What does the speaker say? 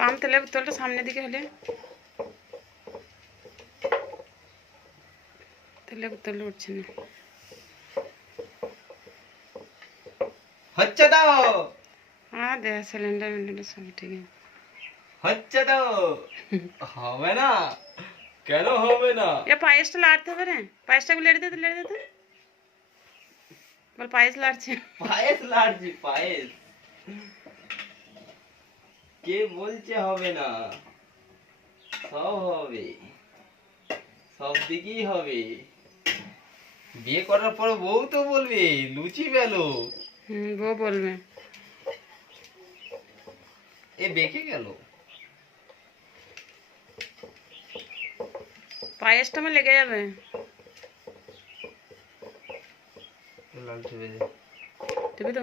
পাম তেলে বোতলটা সামনের দিকে হলে তেলে বোতল উঠছে না। হচ্ছে তো, হ্যাঁ দে সিলিন্ডার মিলিন্ডার সব ঠিক আছে। হচ্ছে তো, হবে না কেন হবে না? এ পায়েসটা লাড়তে হবে রে, পায়েসটা লেড়ে দে তো, লেড়ে দে তো, বল পায়েস লাড়ছে। পায়েস লাড়ছি পায়েস, কে বলছে হবে না? সব হবে, সব দিকেই হবে। বিয়ে করার পরে বউ তো বলবে লুচি বেলো। বউ বলবে। এ বেঁকে গেল। পায়েসটা আমার লেগে যাবে। লাল ছবি দেবে তো?